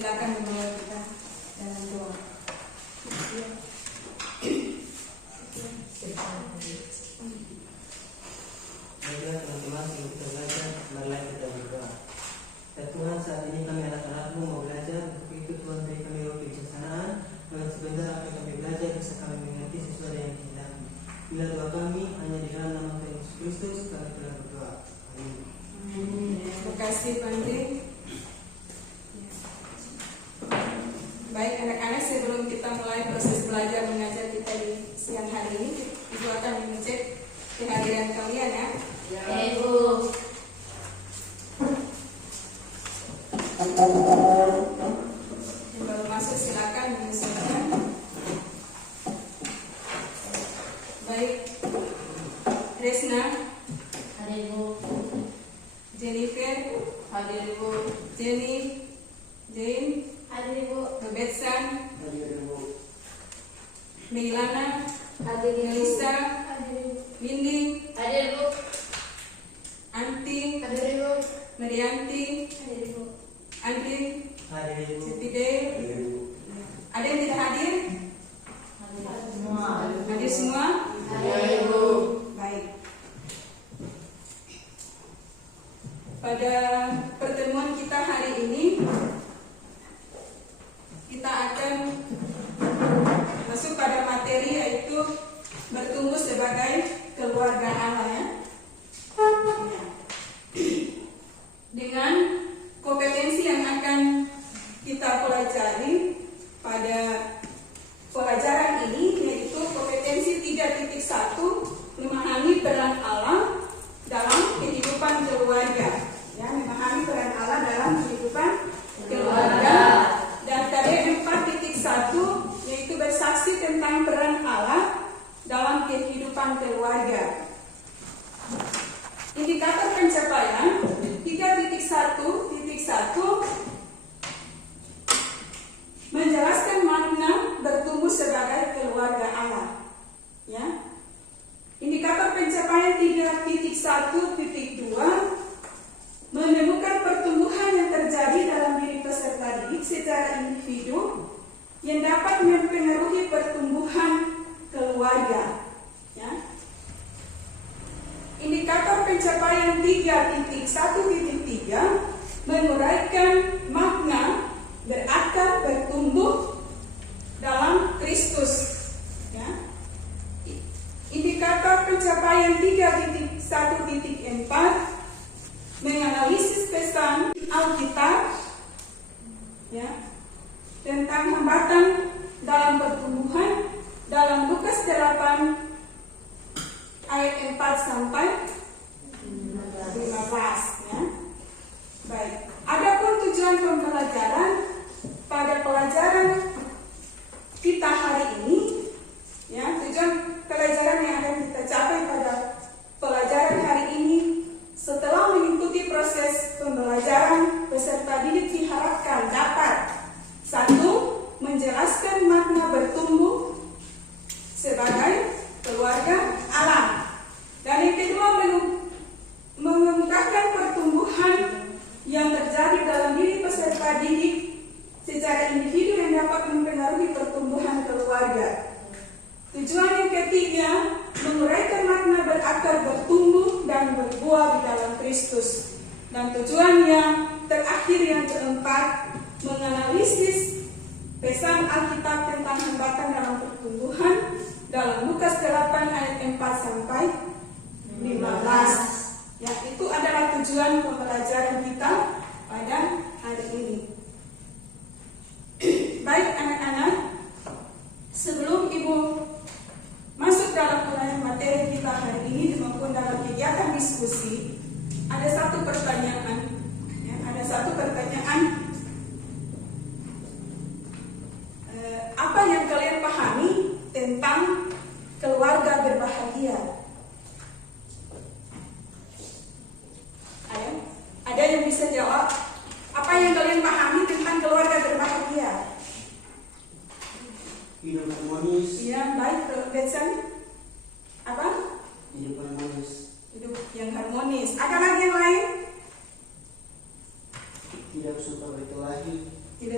Silakan membawa kita dalam doa. Baiklah teman-teman, kita belajar, marilah kita berdoa. Ya Tuhan, saat ini kami anak-anak-Mu mau belajar, untuk itu Tuhan beri kami roh kebijaksanaan, dan sebentar apa yang kami belajar bisa kami mengerti sesuai dengan kehendak-Mu. Bila doa kami hanya di dalam nama Tuhan Yesus Kristus, kami telah berdoa. Amin. Terima kasih Pandey. Baik anak-anak, sebelum kita mulai proses belajar mengajar kita di siang hari ini, Ibu akan mengecek kehadiran kalian ya. Ya, Ibu. Yang baru masuk silakan menyesuaikan. Baik, Resna, Ada Ibu. Jennifer, Hadir Ibu. Jenny, Jane, Hadir Ibu. Robetsan, Hadir Ibu. Meilana, Hadir Ibu. Elisa, Hadir Ibu. Windy, Hadir Ibu. Anti, Hadir Ibu. Marianti, Hadir Ibu. Andri, Hadir Ibu. Sipide. Hadir Ibu. Ada yang tidak hadir? Hadir semua. Hadir semua? Hadir Ibu. Baik. Pada pertemuan kita hari ini, kita akan masuk pada materi yaitu bertumbuh sebagai keluarga Allah ya. Dengan kompetensi yang akan kita pelajari pada pelajaran ini yaitu kompetensi 3.1, memahami peran Allah dalam kehidupan keluarga. Ya, memahami peran Allah dalam kehidupan keluarga. Dan KD 4.1 yaitu bersaksi tentang peran Allah dalam kehidupan keluarga. Indikator pencapaian 3.1.1 menjelaskan makna bertumbuh sebagai keluarga Allah. Ya. Indikator pencapaian 3.1.2 menemukan pertumbuhan yang terjadi dalam diri peserta didik secara individu yang dapat mempengaruhi pertumbuhan keluarga. Ya. Indikator pencapaian 3.1.3 menguraikan makna berakar bertumbuh dalam Kristus. Ya. Indikator pencapaian 3.1.4 menganalisis pesan Alkitab ya, tentang hambatan dalam pertumbuhan dalam Lukas 8 ayat 4 sampai 15 ya. Baik. Adapun tujuan pembelajaran pada pelajaran kita hari ini ya, tujuan pelajaran yang akan kita capai pada pelajaran hari ini setelah mengikuti proses pembelajaran, peserta didik diharapkan dapat 1. Menjelaskan makna bertumbuh sebagai keluarga Allah, dan yang kedua mengemukakan pertumbuhan yang terjadi dalam diri peserta didik secara individu yang dapat mempengaruhi pertumbuhan keluarga. Tujuan yang ketiga, menguraikan makna berakar bertumbuh dan berbuah di dalam Kristus. Dan tujuan yang terakhir yang keempat, menganalisis pesan Alkitab tentang hambatan dalam pertumbuhan dalam Lukas 8 ayat 4 sampai 15. Ya, itu adalah tujuan pembelajaran kita pada hari ini. Baik anak-anak, sebelum Ibu masuk dalam materi kita hari ini maupun dalam kegiatan diskusi, ada satu pertanyaan. Ya, ada satu pertanyaan. Apa yang kalian pahami tentang keluarga berbahagia? Ayo, ada yang bisa jawab? Apa yang kalian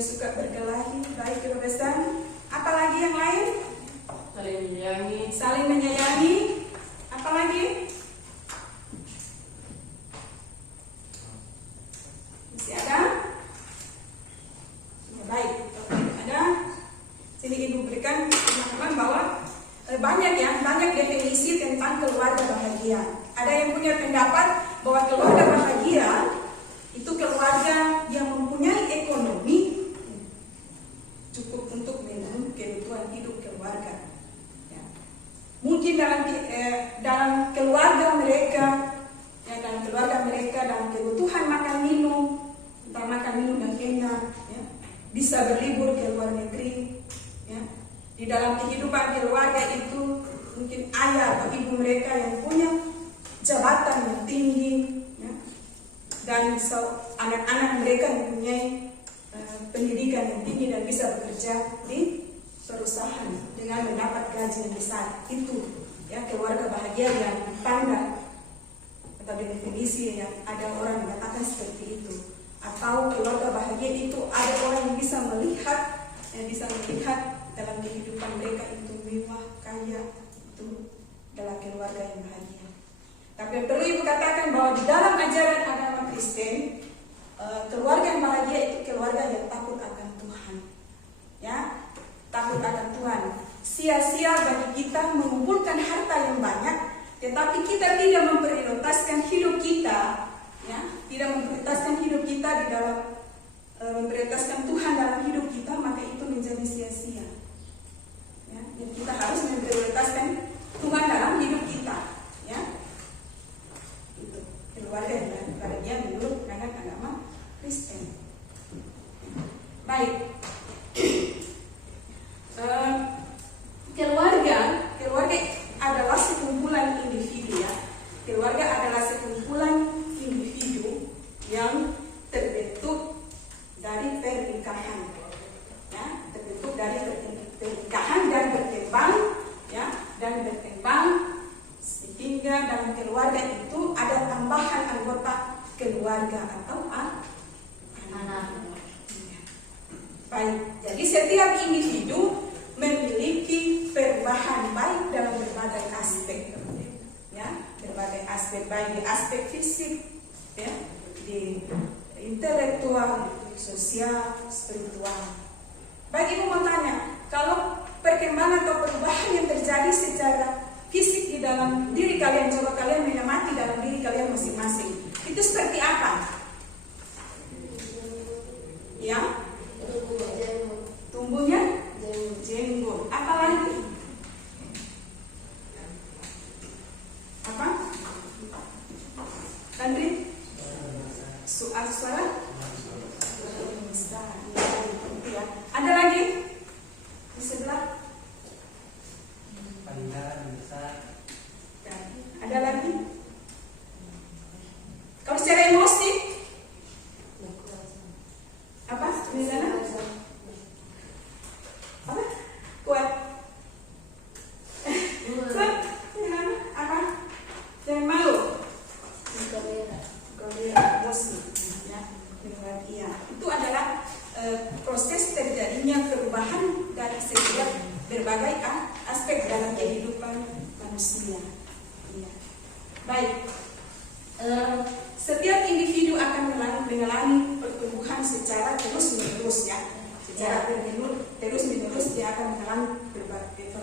suka berkelahi, baik kebebasan. Apalagi yang lain? Saling menyayangi. Saling menyayangi. Apalagi? Masih ada? Ya, baik. Kalau ada, sini Ibu berikan teman-teman bahwa banyak definisi tentang keluarga bahagia. Ada yang punya pendapat bahwa keluarga bahagia itu keluarga yang mempunyai ekonomi cukup untuk memenuhi kebutuhan hidup keluarga. Ya. Mungkin dalam keluarga mereka, dalam kebutuhan makan minum, tentang makan minum dan kenyang, ya, bisa berlibur ke luar negeri. Ya. Di dalam kehidupan keluarga itu mungkin ayah atau ibu mereka yang punya jabatan yang tinggi, ya, dan anak-anak mereka yang punya pendidikan yang tinggi dan bisa bekerja di perusahaan dengan mendapat gaji yang besar. Itu ya keluarga bahagia yang dipandang atau definisi yang ada orang mengatakan seperti itu. Atau keluarga bahagia itu ada orang yang bisa melihat dalam kehidupan mereka itu mewah, kaya, itu adalah keluarga yang bahagia. Tapi perlu Ibu katakan bahwa di dalam ajaran agama Kristen, keluarga yang bahagia itu keluarga yang takut akan Tuhan. Ya, takut akan Tuhan. Sia-sia bagi kita mengumpulkan harta yang banyak, tetapi kita tidak memprioritaskan hidup kita, ya, tidak memprioritaskan hidup kita di dalam memprioritaskan Tuhan dalam hidup kita, maka itu menjadi sia-sia. Ya, jadi kita harus memprioritaskan Tuhan dalam hidup kita, ya. Itu keluarga yang bahagia menurut agama Kristen. Baik. Keluarga adalah sekumpulan individu, ya. Keluarga adalah sekumpulan individu yang terbentuk dari pernikahan, ya, terbentuk dari pernikahan dan berkembang, ya, dan berkembang sehingga dalam keluarga itu ada tambahan anggota keluarga atau anak. Baik, jadi setiap individu memiliki perubahan baik dalam berbagai aspek, ya, berbagai aspek, baik di aspek fisik, ya, di intelektual, sosial, spiritual. Baik, Ibu mau tanya, kalau perkembangan atau perubahan yang terjadi secara fisik di dalam diri kalian, coba kalian mengamati dalam diri kalian masing-masing, itu seperti apa? Ya, tumbuhnya jenggot. Apa lagi? Apa? Andri? Suara? Ya. Ada lagi? Di sebelah? Ada lagi? Kalau secara emosi? Apa? Di sana? Apa? Kuat? Apa? Jangan malu? Golera, emosi, ya, iya. Itu adalah proses terjadinya perubahan dari setiap berbagai aspek dalam kehidupan manusia. Ya. Baik, setiap individu akan mengalami pertumbuhan secara terus-menerus, ya, secara terus-menerus dia akan mengalami berbagai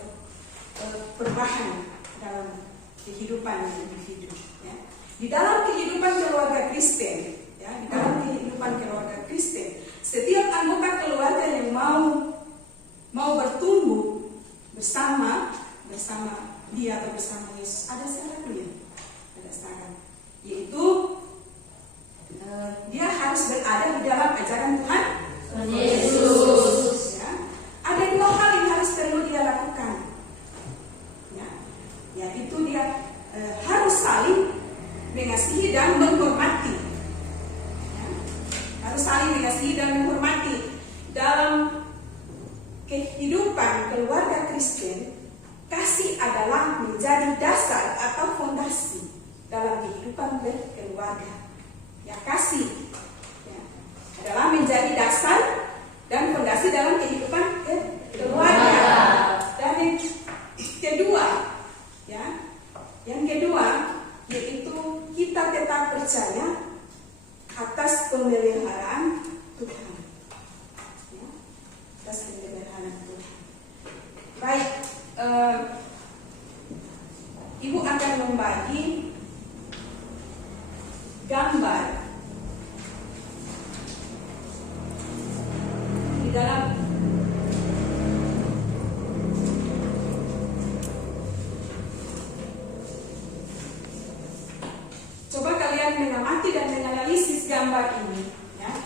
perubahan dalam kehidupan individu. Ya. Di dalam kehidupan keluarga Kristen, ya, di dalam kehidupan keluarga Kristen, setiap anggota keluarga yang mau bertumbuh bersama dia atau bersama Yesus ada syaratnya, yaitu dia harus berada di dalam ajaran Tuhan Yesus. Ya. Ada dua hal yang perlu dia lakukan, ya, yaitu dia harus saling mengasihi dan menghormati. Ya. Harus saling mengasihi dan menghormati. Dalam kehidupan keluarga Kristen, kasih adalah menjadi dasar atau fondasi dalam kehidupan berkeluarga. gambar ini, ya,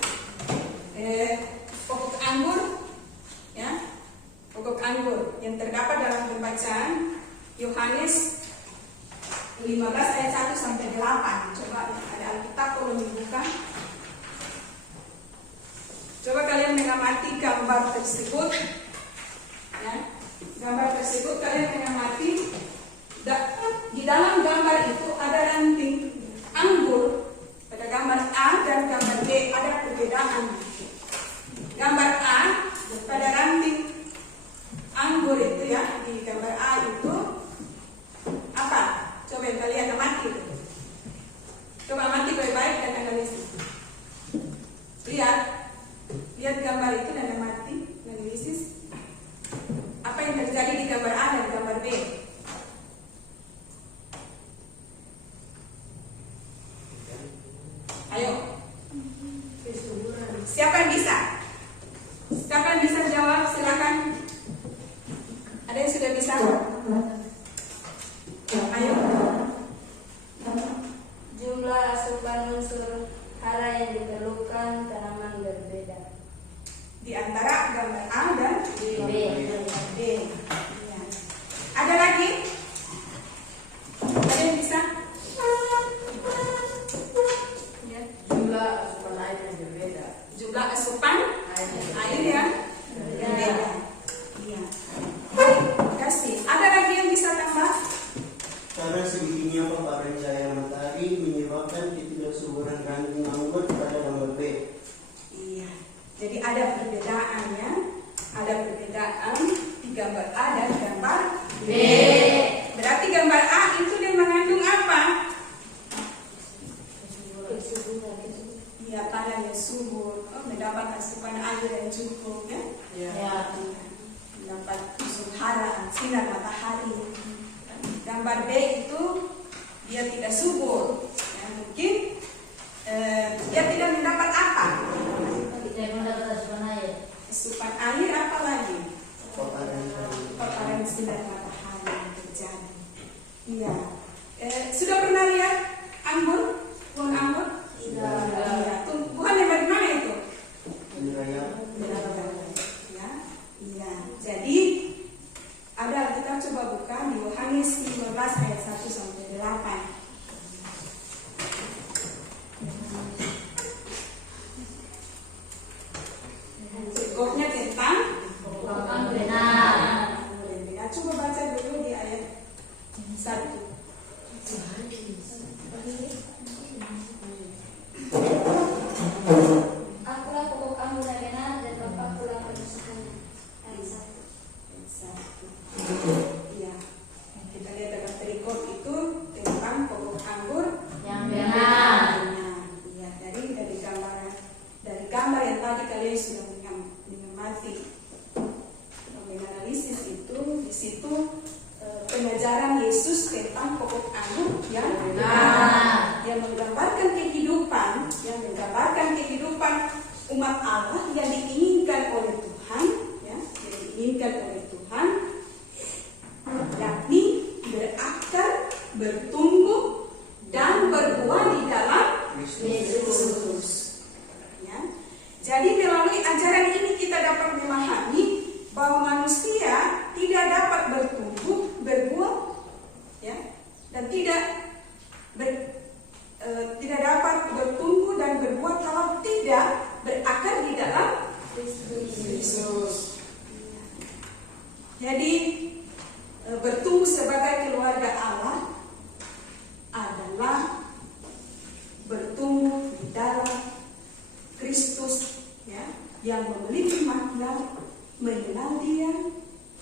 pokok anggur, ya, pokok anggur yang terdapat dalam pembacaan Yohanes 15 ayat 1 sampai 8. Coba ada Alkitab kalau dibuka. Coba kalian mengamati gambar tersebut, ya. Gambar tersebut kalian mengamati. Di dalam gambar itu ada ranting anggur. Pada gambar A dan gambar B ada perbedaan. Gambar A pada ranting anggur itu, ya, di gambar A itu apa? Coba kalian amati. Coba amati baik-baik dan analisis. Lihat gambar itu dan amati, analisis. Apa yang terjadi di gambar A dan gambar B? Ayo. Siapa yang bisa? Siapa yang bisa jawab? Silakan. Ada yang sudah bisa? Ayo. Jumlah asupan unsur hara yang diperlukan tanaman berbeda. Di antara gambar A dan B. B. Ya. Ada lagi? Ada yang bisa? Ya. Jumlah asupan air yang berbeda. Jumlah asupan air yang berbeda. Iya. Baik, terima kasih. Ada lagi yang bisa tambah? Karena sedikitnya paparan cahaya matahari menyebabkan ketidaksuburan ranting anggur pada gambar B. Iya. Jadi ada perbedaannya. Ada perbedaan di gambar A dan gambar B. Berarti gambar A itu dia mengandung apa? Iya, tanah yang subur, mendapat asupan air yang cukup, ya. Ya. Mendapat unsur hara, sinar matahari. Gambar B itu dia tidak subur, ya, mungkin dia tidak mendapat apa? Tidak mendapat asupan air. Asupan air apa lagi? Paparan Paparan sinar matahari yang terjadi. Iya. Sudah pernah lihat anggur? Pohon anggur? Iya. Tumbuhannya bagaimana itu? raya. Ya, iya. Jadi ada kita coba buka di Yohanes 15 ayat 1 sampai 8. Pokoknya tentang benar. Ya, coba baca dulu di ayat 1. Akulah pokok anggur yang benar dan Bapakkulah penyusukannya. Ayat 1. Iya. Kita lihat dalam perikop itu tentang pokok anggur Yang benar. Iya, dari gambar yang tadi kalian sudah mengamati, menganalisis itu, di situ pengajaran Yesus tentang pokok anggur yang benar, yang menggambarkan kehidupan umat Allah yang diinginkan oleh Tuhan, ya, yang diinginkan oleh Tuhan, yakni berakar, bertumbuh dan berbuah di dalam Yesus. Ya. Jadi melalui ajaran ini kita dapat memahami bahwa manusia tidak dapat bertumbuh, berbuah, ya, dan tidak dapat bertumbuh dan berbuah kalau tidak berakar di dalam Yesus. Jadi bertumbuh sebagai keluarga Allah adalah bertumbuh di dalam Kristus, ya, yang memiliki makna mengenal Dia,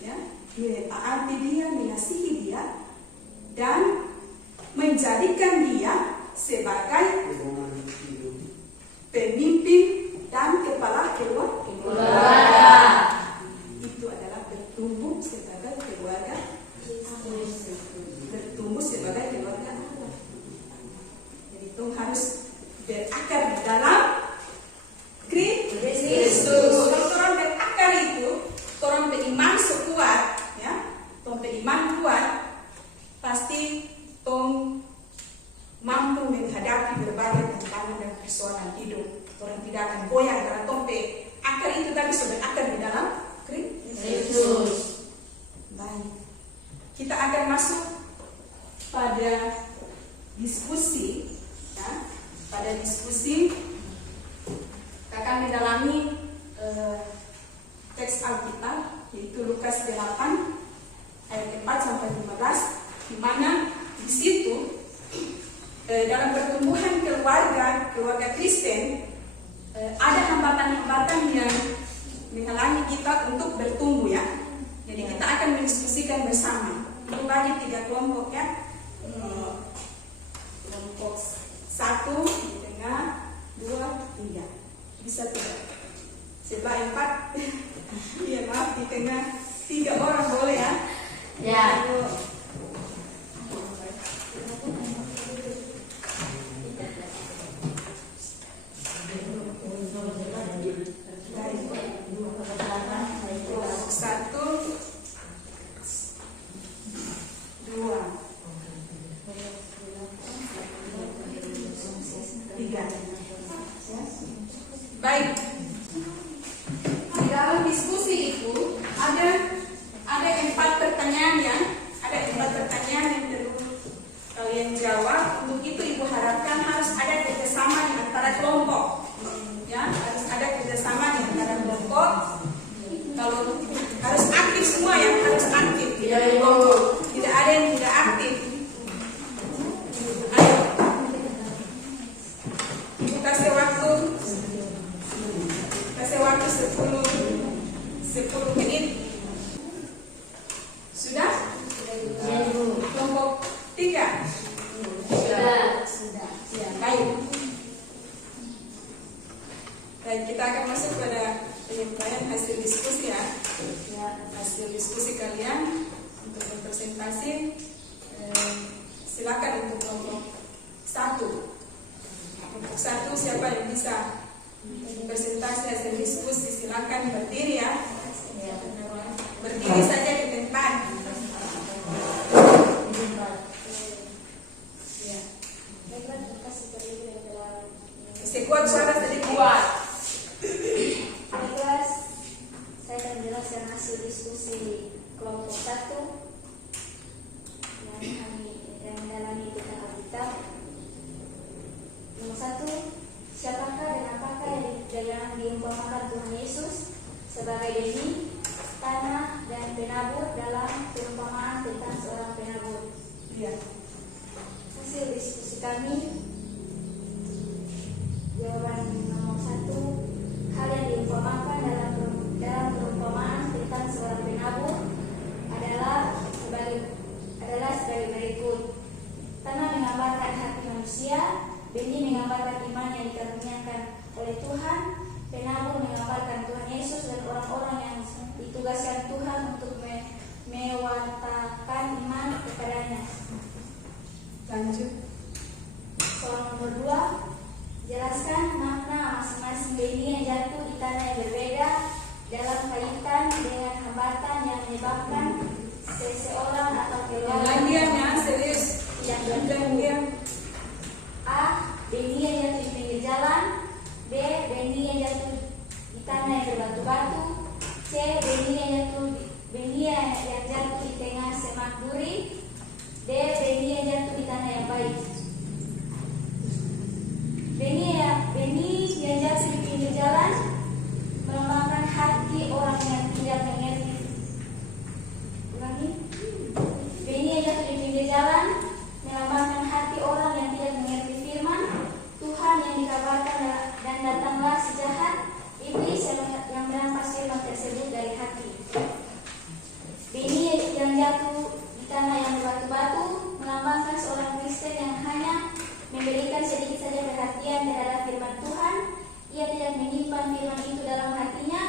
ya, mentaati Dia, mengasihi Dia, dan menjadikan Dia sebagai pemimpin dan kepala keluarga. Itu adalah bertumbuh sebagai keluarga, bertumbuh sebagai keluarga Allah. Jadi itu harus berakar di dalam Kristus. Kalau orang berakar itu, orang beriman sekuat, ya, orang beriman kuat, pasti tong mampu menghadapi berbagai tantangan dan persoalan hidup. yaitu Lukas 8 ayat 4 sampai 15, di mana di situ dalam pertumbuhan keluarga Kristen ada hambatan-hambatan yang menghalangi kita untuk bertumbuh ya. Jadi kita akan mendiskusikan bersama. Itu bagi 3 kelompok ya. Kelompok 1 di tengah, 2, 3. Bisa tidak? Sebelah 4. Iya maaf, di tengah 3 orang boleh ya. Ya. Kelompok 1, 2, 3. Baik. Di dalam diskusi itu ada 4 pertanyaan ya. Ada 4 pertanyaan yang perlu kalian jawab. Untuk itu Ibu harapkan harus ada kerjasama di antara kelompok. Ya, harus ada kerjasama di antara kelompok. Kalau harus aktif semua ya, harus aktif di dalam kelompok. Tidak ada yang tidak aktif. Ayo. Ibu kasih waktu 10 menit. Sudah? Kelompok 3. Sudah. Ya, baik. Dan kita akan masuk pada penyampaian hasil diskusi ya. Hasil diskusi kalian untuk berpresentasi. Silakan untuk kelompok 1. Kelompok 1 siapa yang bisa presentasi hasil diskusi, silakan berdiri ya. Berdiri saja di tempat. Ya. Sekuat suara sedikit. Kuat. Baiklah, saya akan menjelaskan hasil diskusi kelompok 1 yang mendalami tentang Alkitab. Nomor 1, siapakah dan apakah yang diumpamakan Tuhan Yesus sebagai benih, tanah, dan penabur dalam perumpamaan tentang seorang penabur? Ya. Hasil diskusi kami, jawaban nomor 1, hal yang diumpamakan dalam perumpamaan tentang seorang penabur adalah sebagai berikut. Tanah menggambarkan hati manusia, benih menggambarkan iman yang dikaruniakan oleh Tuhan, penabur menggambarkan Tuhan Yesus dan orang-orang yang ditugaskan Tuhan untuk mewartakan iman kepadanya. Lanjut. Soal nomor 2, jelaskan makna masing-masing benih yang jatuh di tanah yang berbeda dalam kaitan dengan hambatan yang menyebabkan seseorang atau keluarga Yang diamnya serius. yang Yang diam. A. Benih yang jatuh di pinggir jalan. B. Benih yang jatuh di tanah yang berbatu-batu. C. Benih yang jatuh di tengah semak duri. D. Benih yang jatuh di tanah yang baik. Benih yang jatuh di pinggir jalan melambangkan hati orang yang tidak mengerti. Ulangi. Benih yang jatuh di pinggir jalan melambangkan hati orang yang tidak mengerti firman Tuhan yang dikabarkan, dan datanglah si jahat iblis yang merampas firman tersebut dari hati. Benih yang jatuh di tanah yang berbatu-batu melambangkan seorang Kristen yang hanya memberikan sedikit saja perhatian terhadap firman Tuhan. Ia tidak menyimpan firman itu dalam hatinya,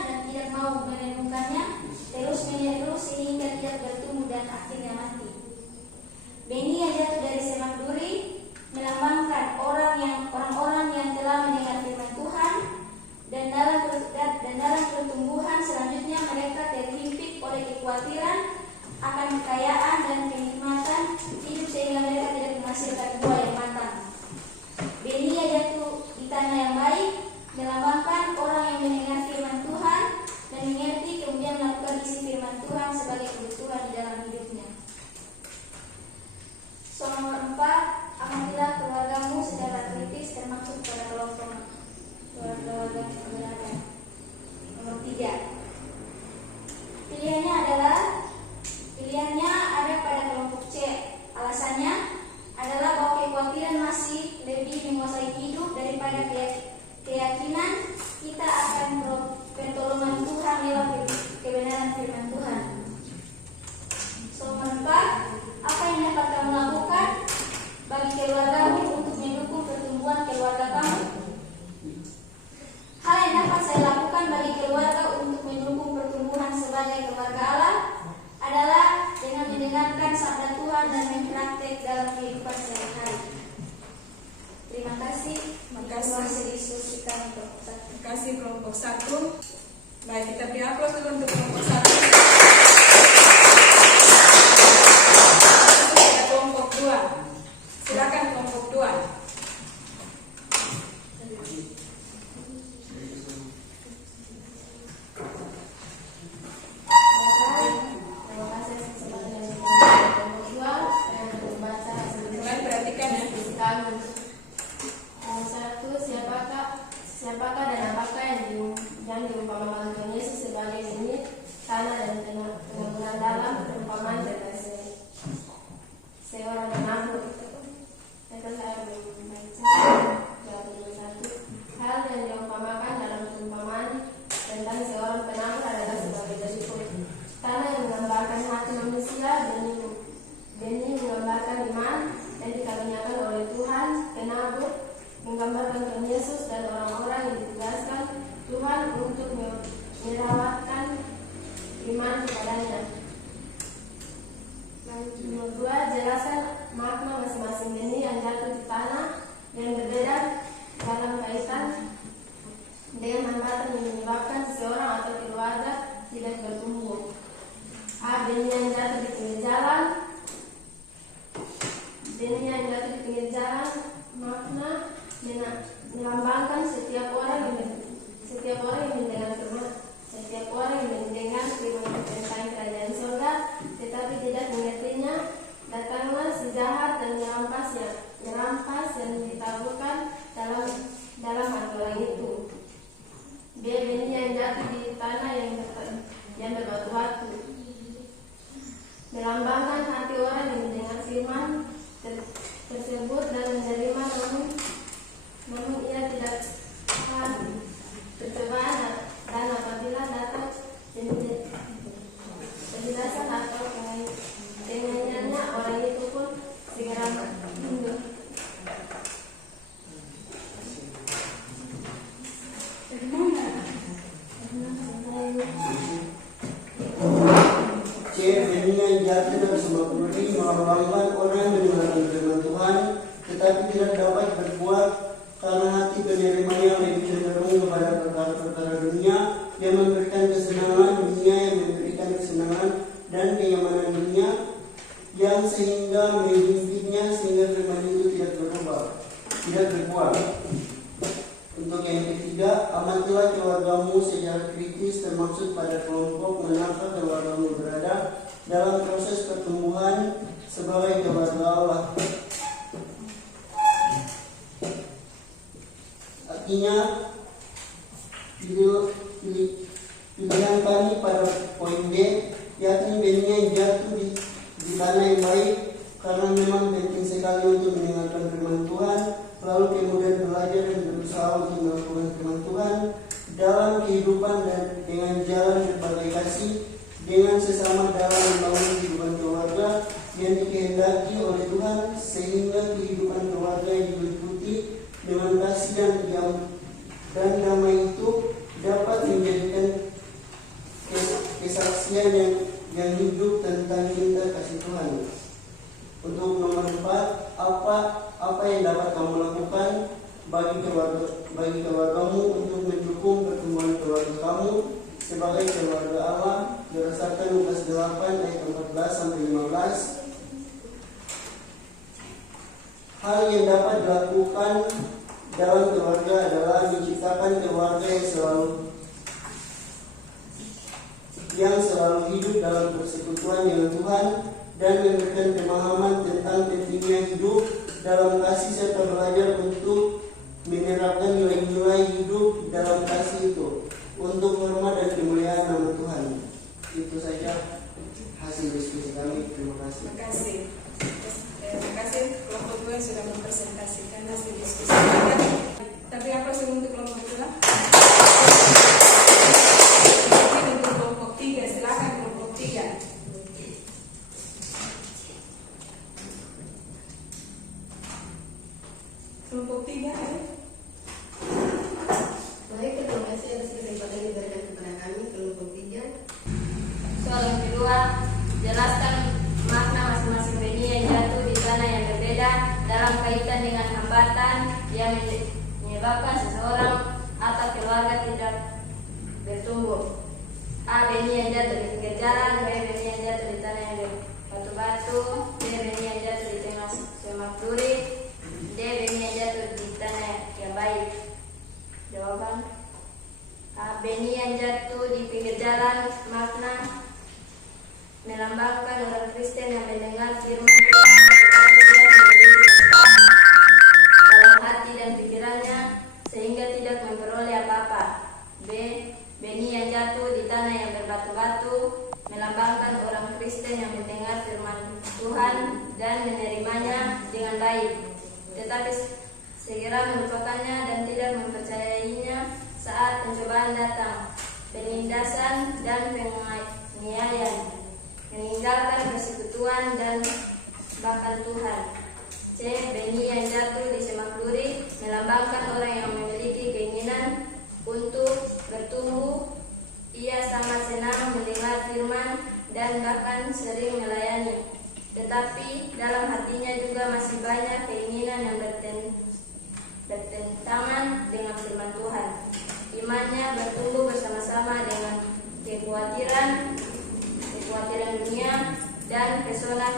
kelompok 1. Baik, kita beri aplaus dulu untuk kelompok 1. Kita kelompok 2. Silakan kelompok 2. Terima kasih kesempatan yang diberikan kelompok 2. Saya akan membaca Mulai perhatikan ya. visi kami. Yang 1, siapakah dan apakah yang diumpamakan Tuhan Yesus sebagai bumi, tanah dan penampungan dalam perumpamaan tentang seorang penabur. Saya akan membaca jawaban 1. Hal yang diumpamakan dalam perumpamaan tentang seorang penabur adalah sebagai berikut. Tanah yang menggambarkan hati manusia, benih menggambarkan iman yang dikaruniakan oleh Tuhan. Penabur menggambarkan Tuhan Yesus dan orang-orang yang ditugaskan Tuhan untuk merawatkan iman kepadanya. Nomor 2, jelaskan makna masing-masing benih yang jatuh di tanah yang berbeda dalam kaitan dengan hambatan yang menyebabkan seseorang atau keluarga tidak bertumbuh. A. Benih yang jatuh di pinggir jalan. Benih yang jatuh di pinggir jalan makna melambangkan setiap orang yang mendengar firman tentang kerajaan surga, tetapi tidak mengertinya. Datanglah si jahat dan merampas yang ditaburkan dalam hati orang itu. B. Benih yang jatuh di tanah yang berbatu-batu, melambangkan hati orang yang mendengar firman tersebut dan menerima, namun ia tidak tahan percobaan, dan apabila datang penjelasan atau pengenyannya, orang itu pun segera mundur. Dari mana? C. Benih yang jatuh dalam sebuah budi melambangkan orang yang mendengarkan firman Tuhan tetapi tidak dapat berbuat karena hati penerimanya lebih cenderung kepada perkara-perkara dunia yang memberikan kesenangan dunia, yang memberikan kesenangan dan kenyamanan dunia, yang sehingga menghimpitnya sehingga firman itu tidak berbuah. Untuk yang ketiga, amatilah keluargamu secara kritis, termasuk pada kelompok manakah keluargamu berada dalam proses pertumbuhan sebagai keluarga Allah. Artinya, pilihan kami pada poin B, yakni benihnya yang jatuh di tanah yang baik, karena memang penting sekali untuk mendengarkan firman Tuhan, lalu kemudian belajar dan berusaha untuk melakukan firman Tuhan dalam kehidupan dan dengan jalan berbagai kasih dengan sesama dalam membangun kehidupan keluarga yang dikehendaki oleh Tuhan, sehingga kehidupan keluarga yang diliputi dengan kasih dan damai itu dapat menjadikan kesaksian yang hidup tentang cinta kasih Tuhan. Untuk nomor 4, apa yang dapat kamu lakukan bagi keluargamu untuk mendukung pertumbuhan keluarga kamu sebagai keluarga Allah berdasarkan Lukas 8 ayat 14 sampai 15. Hal yang dapat dilakukan dalam keluarga adalah menciptakan keluarga yang selalu hidup dalam persekutuan dengan Tuhan dan memberikan pemahaman tentang pentingnya hidup dalam kasih serta belajar untuk menerapkan nilai-nilai hidup dalam kasih itu untuk hormat dan kemuliaan nama Tuhan. Itu saja hasil diskusi kami. Terima kasih. Terima kasih. Terima kasih kelompok 2 yang sudah mempresentasikan hasil diskusi kita. Tapi apa sih untuk kelompok 2? Untuk kelompok 3, silakan kelompok 3. Kelompok 3 ada? Baik, terima kasih atas kesempatan yang diberikan kepada kami kelompok 3. Soal yang kedua, jelaskan makna masing-masing benih yang jatuh di tanah yang berbeda dalam kaitan dengan hambatan yang menyebabkan seseorang atau keluarga tidak benih yang jatuh di pinggir jalan, B. benih yang jatuh di tanah yang berbatu-batu, C. benih yang jatuh di tengah semak duri, D. benih yang jatuh di tanah yang baik. Jawaban A. Benih yang jatuh di pinggir jalan, makna melambangkan orang Kristen yang mendengar firman Tuhan tetapi tidak memiliki dalam hati dan pikirannya sehingga tidak memperoleh apa-apa. B. Benih yang jatuh di tanah yang berbatu-batu melambangkan orang Kristen yang mendengar firman Tuhan dan menerimanya dengan baik, tetapi segera melupakannya dan tidak mempercayainya saat pencobaan datang, penindasan dan penganiayaan, meninggalkan persekutuan dan bahkan Tuhan. C. Benih yang jatuh di semak duri melambangkan orang yang memiliki keinginan untuk bertumbuh. Ia sangat senang mendengar firman dan bahkan sering melayani, tetapi dalam hatinya juga masih banyak keinginan yang bertentangan dengan firman Tuhan. Imannya bertumbuh bersama-sama dengan kekhawatiran dunia dan pesona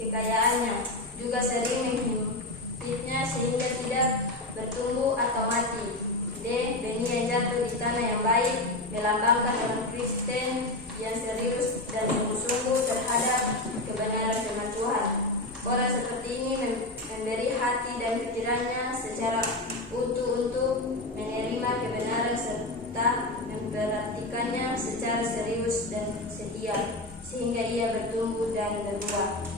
kekayaannya, juga sering menghintitnya sehingga tidak bertumbuh atau mati. D. Benih yang jatuh di tanah yang baik melambangkan orang Kristen yang serius dan sungguh-sungguh terhadap kebenaran firman Tuhan. Orang seperti ini memberi hati dan pikirannya secara utuh untuk menerima kebenaran serta memperhatikannya secara serius dan setia sehingga ia bertumbuh dan berbuah.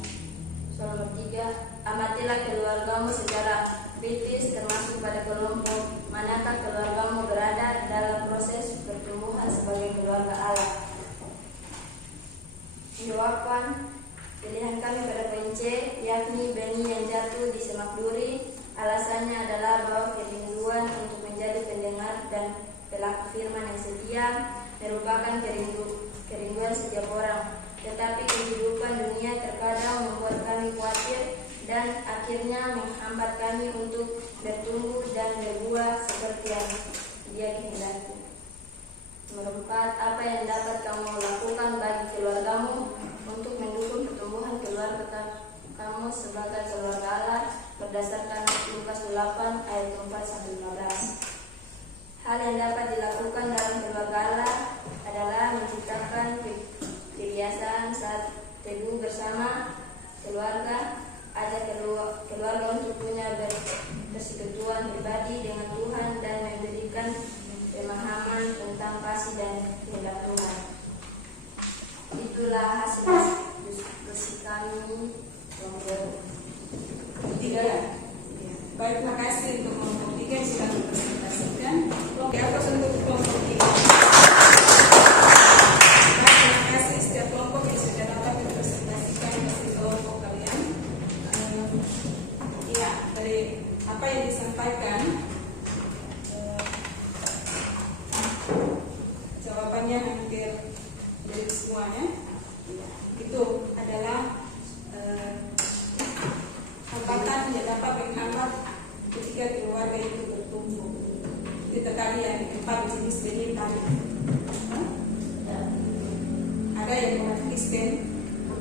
Soal nomor 3, amatilah keluargamu secara kritis termasuk pada kelompok manakah keluargamu berada dalam proses pertumbuhan sebagai keluarga Allah. Jawaban pilihan kami pada poin C, yakni benih yang jatuh di semak duri. Alasannya adalah bahwa kerinduan untuk menjadi pendengar dan pelaku firman yang setia merupakan kerinduan setiap orang. Tetapi kehidupan dunia terkadang membuat kami khawatir dan akhirnya menghambat kami untuk bertumbuh dan berbuah seperti yang Dia kehendaki. Nomor 4, apa yang dapat kamu lakukan bagi keluargamu untuk mendukung pertumbuhan keluarga kamu sebagai keluarga Allah berdasarkan Lukas 8 ayat 4-15. Hal yang dapat dilakukan dalam keluarga Allah adalah menciptakan kebiasaan saat teduh bersama keluarga, ajak keluarga untuk punya persekutuan pribadi dengan Tuhan dan memberikan pemahaman tentang kasih dan kehendak Tuhan. Itulah hasil diskusi kami yang Tiga ya? Baik, terima kasih untuk kelompok 3 yang sudah dipresentasikan. Oke, apa untuk kelompok 3? Baik, terima kasih setiap kelompok yang sudah dapat dipresentasikan hasil kelompok kalian. Ya, dari apa yang disampaikan, jawabannya hampir dari semuanya. Itu adalah hambatan yang dapat menghambat ketika keluarga itu bertumbuh. Kita tadi yang 4 jenis benih tadi. Ada yang orang Kristen,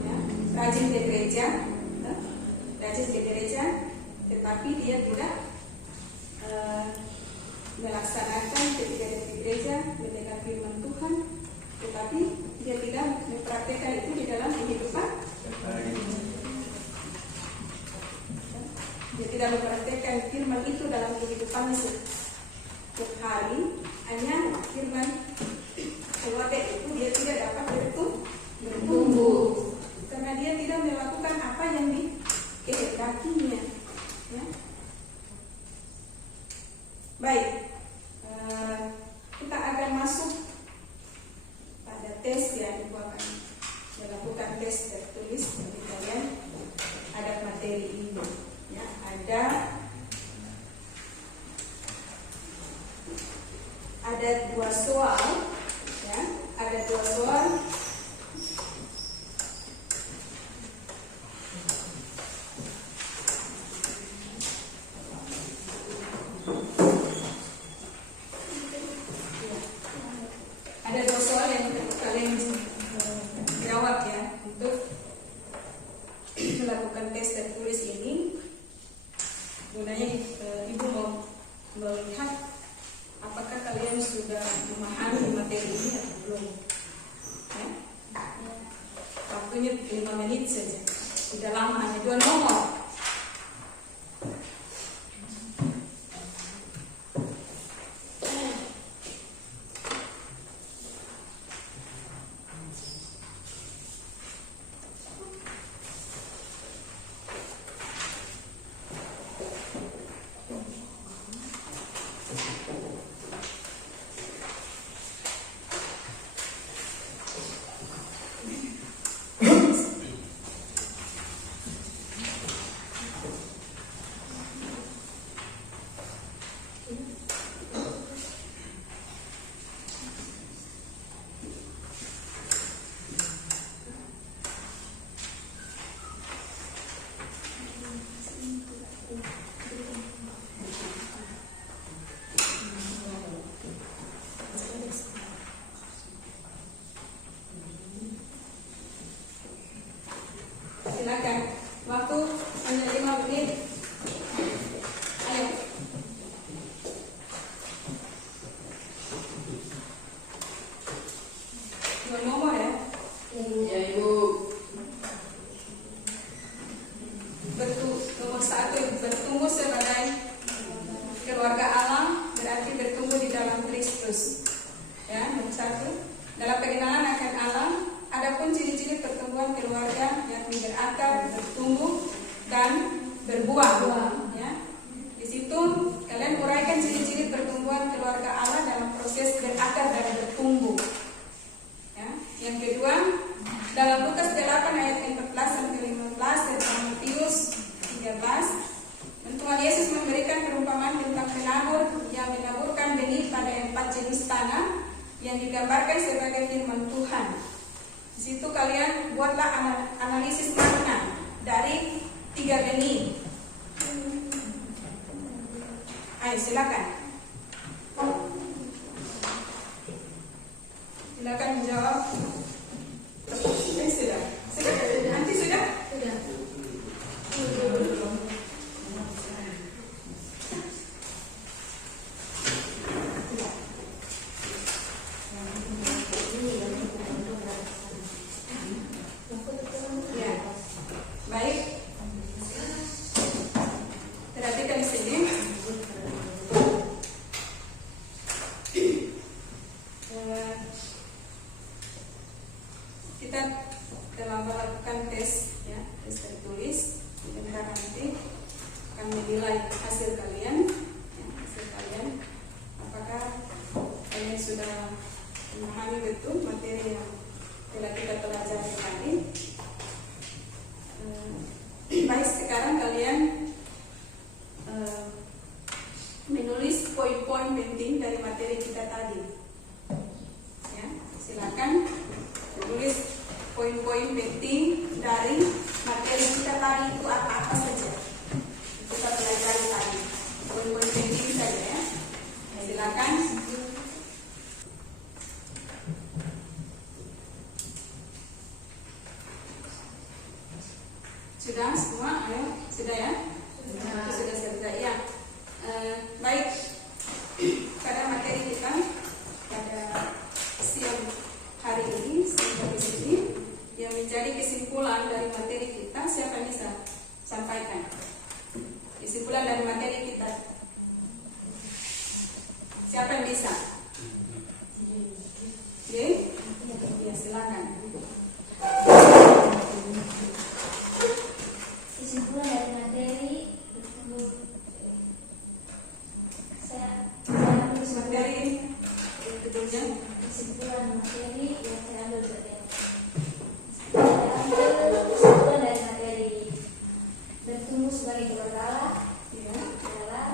ya, rajin ke gereja, tetapi dia tidak melaksanakan ketika di gereja mendengar firman Tuhan, tetapi dia tidak mempraktikkan itu di dalam kehidupan. Dia tidak mempraktikkan firman itu dalam kehidupannya setiap hari. Hanya firman keluarga itu dia tidak dapat bertumbuh karena dia tidak melakukan apa yang dikehendakinya. Ya. Baik, kita akan masuk pada tes yang Ibu akan melakukan tes tertulis bagi kalian. Ada materi ini, ya, ada 2 soal, ya, ada 2 soal. Ada 2 soal yang kalian jawab ya untuk melakukan tes tertulis ini. Gunanya ibu mau melihat apakah kalian sudah memahami materi ini atau belum. Ya? Waktunya 5 menit saja. Tidak lama, hanya 2 nomor. Silakan, waktu hanya 5 menit. Ayo. Dua nomor ya. Ya Ibu. Nomor 1, bertumbuh sebagai keluarga Allah berarti bertumbuh di dalam Kristus. Ya, nomor 1. Dalam pengenalan akan Allah, adapun ciri-ciri pertumbuhan keluarga yang berakar, bertumbuh dan berbuah. Ya. Di situ kalian uraikan ciri-ciri pertumbuhan keluarga Allah dalam proses berakar dan bertumbuh. Ya. Yang kedua, dalam Lukas 8 ayat 14 sampai 15 serta Matius 13, Tuhan Yesus memberikan perumpamaan tentang penabur yang menaburkan benih pada 4 jenis tanah yang digambarkan sebagai firman Tuhan. Di situ kalian buatlah analisis makna dari 3 benih. Ayo silakan. Silakan menjawab. Sudah. Nanti sudah? Sudah. Ya. Baik. Perhatikan di sini. Kita dalam melakukan tes, ya, tes tertulis, sebentar nanti akan menilai hasil kalian, ya, apakah kalian sudah memahami betul materi yang telah kita pelajari tadi. Baik, sekarang kalian menulis poin-poin penting dari materi kita tadi. Ya, silakan tulis poin-poin penting dari materi kita tadi itu apa saja kita pelajari tadi. Poin-poin penting saja ya. Silakan. Sudah semua? Ayo, sudah ya? Sudah selesai ya. Baik, pada materi kita pada siang hari ini sampai di sini yang menjadi kesimpulan dari materi kita, siapa yang bisa sampaikan kesimpulan dari materi kita? Siapa yang bisa? Ya, silakan. Kesimpulan dari materi saya ambil Materi kedua. kesimpulan materi yang saya ambil berbeda. Saya ambil kesimpulan dari materi bertumbuh sebagai keluarga Allah adalah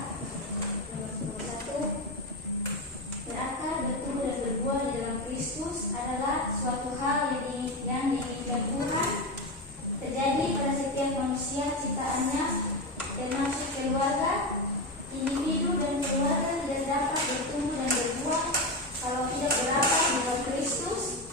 nomor 1, berakar, bertumbuh dan berbuah di dalam Kristus adalah suatu hal yang diinginkan Tuhan terjadi pada setiap manusia ciptaannya, termasuk keluarga. Individu dan keluarga tidak dapat bertumbuh dan berbuah kalau tidak berakar di dalam Kristus,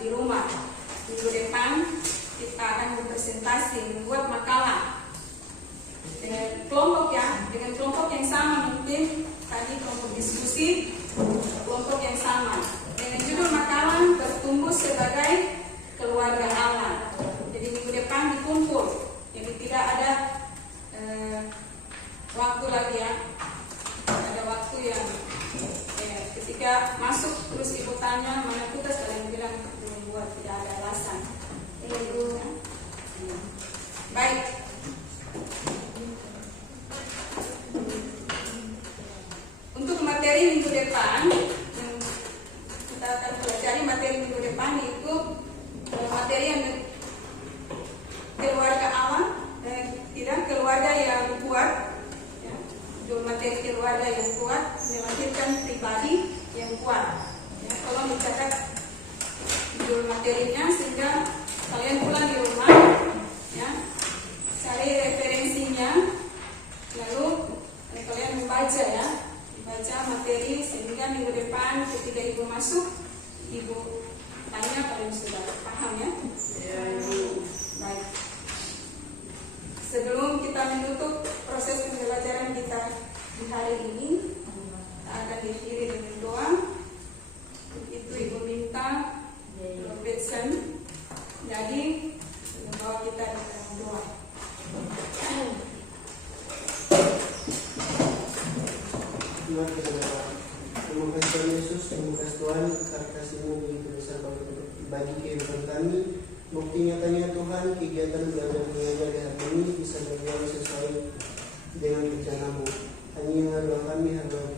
di rumah. Minggu depan kita akan berpresentasi, membuat makalah dengan kelompok yang sama, mungkin tadi kelompok diskusi, kelompok yang sama dengan judul makalah bertumbuh sebagai keluarga Allah. Jadi minggu depan dikumpul, jadi tidak ada waktu lagi ya, ada waktu yang ketika masuk terus ibu tanya mana tugas, kalian bilang belum buat, tidak ada alasan. Ibu, baik. Untuk materi minggu depan yang kita akan pelajari, materi minggu depan itu materi yang keluarga Allah, tidak keluarga yang kuat. Materi keluarga yang kuat melahirkan pribadi yang kuat. Ya, tolong dicatat judul materinya sehingga kalian pulang di rumah, ya, cari referensinya, lalu kalian membaca ya, membaca materi sehingga minggu depan ketika ibu masuk, ibu tanya kalian sudah paham ya. Baik. Sebelum kita menutup proses pembelajaran kita di hari ini, kita akan diakhiri dengan doa. Untuk itu ibu minta Robertson jadi membawa kita dalam doa. Terima kasih Tuhan Yesus, terima kasih Tuhan karena kasih-Mu begitu besar bagi kehidupan kami. Bukti nyatanya Tuhan, kegiatan belajar mengajar di hari ini bisa berjalan sesuai dengan rencana-Mu. Hanya doa kami, hamba